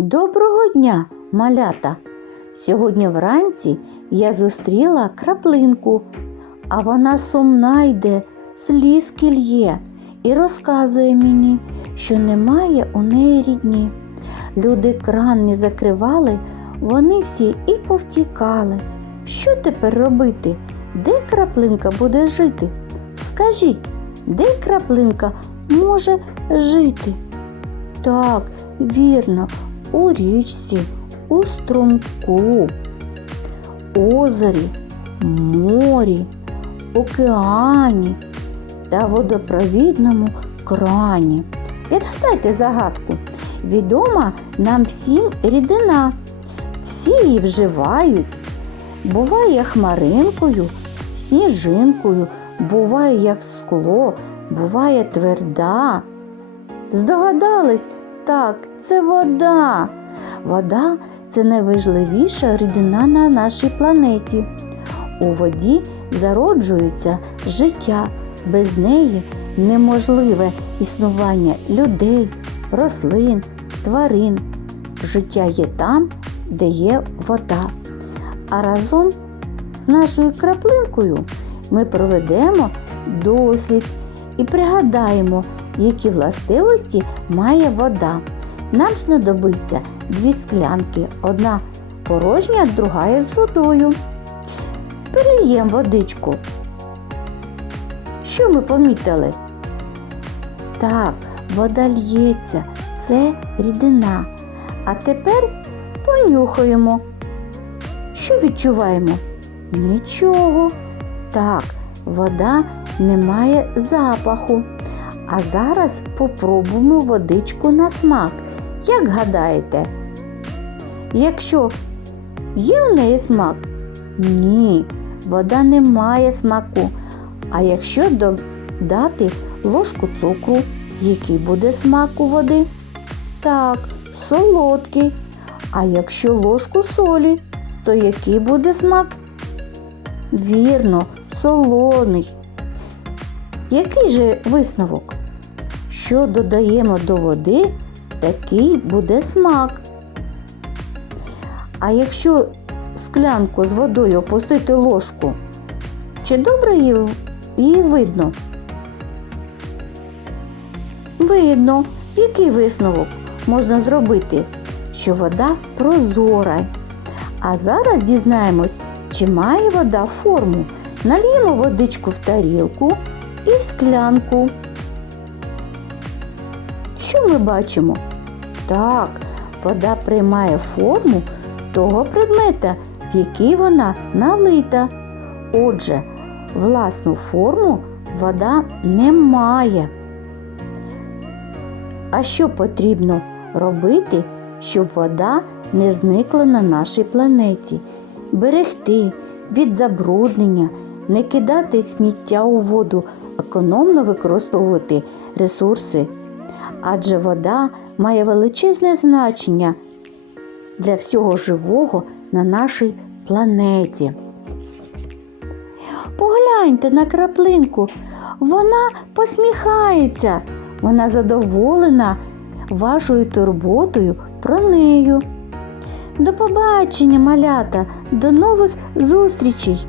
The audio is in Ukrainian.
Доброго дня, малята! Сьогодні вранці я зустріла краплинку, а вона сумна йде, сліз кільє і розказує мені, що немає у неї рідні. Люди кран не закривали, вони всі і повтікали. Що тепер робити? Де краплинка буде жити? Скажіть, де краплинка може жити? Так, вірно, у річці, у струмку, озері, морі, океані та водопровідному крані. Відгадайте загадку. Відома нам всім рідина. Всі її вживають. Буває хмаринкою, сніжинкою, буває як скло, буває тверда. Здогадались? Так, це вода. Вода це найважливіша рідина на нашій планеті. У воді зароджується життя. Без неї неможливе існування людей, рослин, тварин. Життя є там, де є вода. А разом з нашою краплинкою ми проведемо дослід і пригадаємо, які властивості має вода. Нам знадобиться дві склянки, одна порожня, друга з водою. Перельємо водичку. Що ми помітили? Так, вода лється, це рідина. А тепер понюхаємо. Що відчуваємо? Нічого. Так, вода не має запаху. А зараз попробуємо водичку на смак. Як гадаєте? Якщо є в неї смак? Ні, вода не має смаку. А якщо додати ложку цукру, який буде смак у води? Так, солодкий. А якщо ложку солі, то який буде смак? Вірно, солоний. Який же висновок? Що додаємо до води, такий буде смак. А якщо склянку з водою опустити ложку, чи добре її, видно? Видно, який висновок можна зробити, що вода прозора. А зараз дізнаємось, чи має вода форму. Наліємо водичку в тарілку і склянку. Що ми бачимо? Так, вода приймає форму того предмета, в який вона налита. Отже, власну форму вода не має. А що потрібно робити, щоб вода не зникла на нашій планеті? Берегти від забруднення, не кидати сміття у воду, економно використовувати ресурси. Адже вода має величезне значення для всього живого на нашій планеті. Погляньте на краплинку, вона посміхається, вона задоволена вашою турботою про нею. До побачення, малята, до нових зустрічей!